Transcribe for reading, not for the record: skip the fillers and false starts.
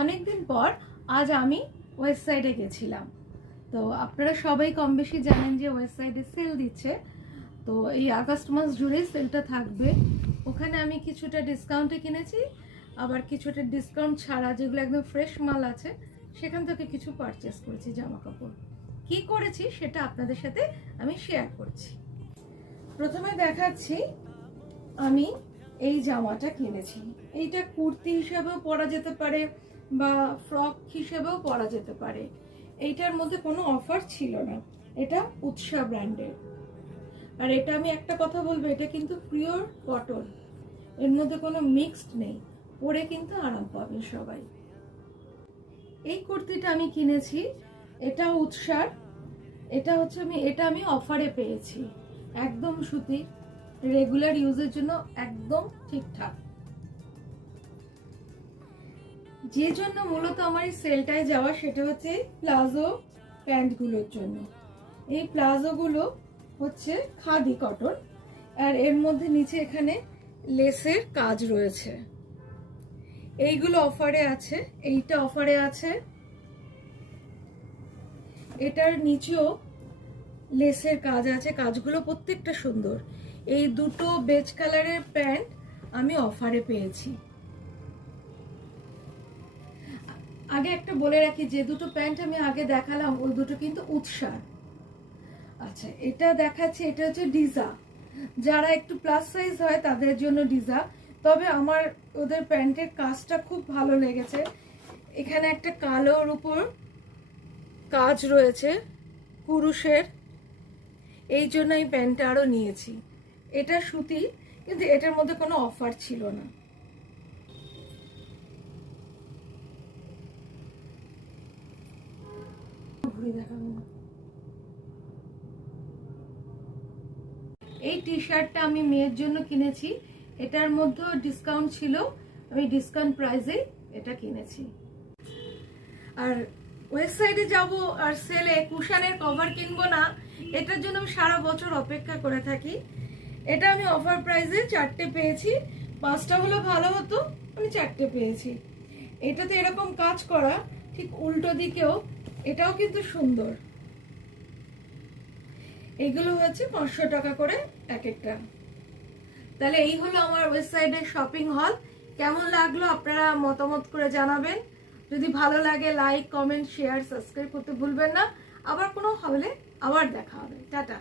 অনেকদিন পর আজ আমি ওয়েবসাইটে গেছিলাম। তো আপনারা সবাই কম বেশি জানেন যে ওয়েবসাইটে সেল দিচ্ছে। তো এই আগস্ট মাস জুড়েই সেলটা থাকবে। ওখানে আমি কিছুটা ডিসকাউন্টে কিনেছি, আবার কিছুটা ডিসকাউন্ট ছাড়া যেগুলো একদম ফ্রেশ মাল আছে সেখান থেকে কিছু পারচেস করেছি জামা কাপড়। কি করেছি সেটা আপনাদের সাথে আমি শেয়ার করছি। প্রথমে দেখাচ্ছি আমি এই জামাটা কিনেছি। এইটা কুর্তি হিসেবেও পরা যেতে পারে বা ফ্রক হিসেবেও পরা যেতে পারে। এইটার মধ্যে কোনো অফার ছিল না, এটা উৎসা ব্র্যান্ডের। আর এটা আমি একটা কথা বলবো, এটা কিন্তু পিওর কটন, এর মধ্যে কোনো মিক্সড নেই, পরে কিন্তু আরাম পাবে সবাই। এই কুর্তিটা আমি কিনেছি, এটা উৎসার। এটা আমি অফারে পেয়েছি, একদম সুতি, রেগুলার ইউজের জন্য একদম ঠিকঠাক। যে জন্য মূলত আমার এই সেলটায় যাওয়া সেটা হচ্ছে প্লাজো প্যান্টগুলোর জন্য। এই প্লাজোগুলো হচ্ছে খাদি কটন, আর এর মধ্যে নিচে এখানে লেসের কাজ রয়েছে। এইগুলো অফারে আছে, এইটা অফারে আছে, এটার নিচেও লেসের কাজ আছে, কাজগুলো প্রত্যেকটা সুন্দর। এই দুটো বেজ কালারের প্যান্ট আমি অফারে পেয়েছি। আগে একটা বলে রাখি, যে দুটো প্যান্ট আমি আগে দেখালাম ওই দুটো কিন্তু উৎসার। আচ্ছা, এটা দেখাচ্ছে, এটা হচ্ছে ডিজা। যারা একটু প্লাস সাইজ হয় তাদের জন্য ডিজা। তবে আমার ওদের প্যান্টের কাজটা খুব ভালো লেগেছে। এখানে একটা কালোর উপর কাজ রয়েছে কুরুশের, এই জন্য এই প্যান্টটা আরো নিয়েছি। এটা সুতি, কিন্তু এটার মধ্যে কোনো অফার ছিল না। এই টি শার্টটা আমি মেয়ের জন্য কিনেছি, এটার মধ্যে ডিসকাউন্ট ছিল, আমি ডিসকাউন্ট প্রাইসে এটা কিনেছি। আর ওয়েবসাইটে যাব আর সেলে কুশানের কভার কিনবো না, এটার জন্য আমি সারা বছর অপেক্ষা করে থাকি। এটা আমি অফার প্রাইসে 4টে পেয়েছি, 5টা হলো ভালো হতো, আমি 4টে পেয়েছি। এটাতে এরকম কাজ করা, ঠিক উল্টো দিকেও, এটাও কিন্তু সুন্দর। এগুলো হচ্ছে 500 টাকা করে এক একটা। তাহলে এই হলো আমার ওয়েবসাইটের শপিং হল। কেমন লাগলো আপনারা মতামত করে জানাবেন। যদি ভালো লাগে লাইক, কমেন্ট, শেয়ার, সাবস্ক্রাইব করতে ভুলবেন না। আবার কোনো হলে আবার দেখা হবে। টাটা।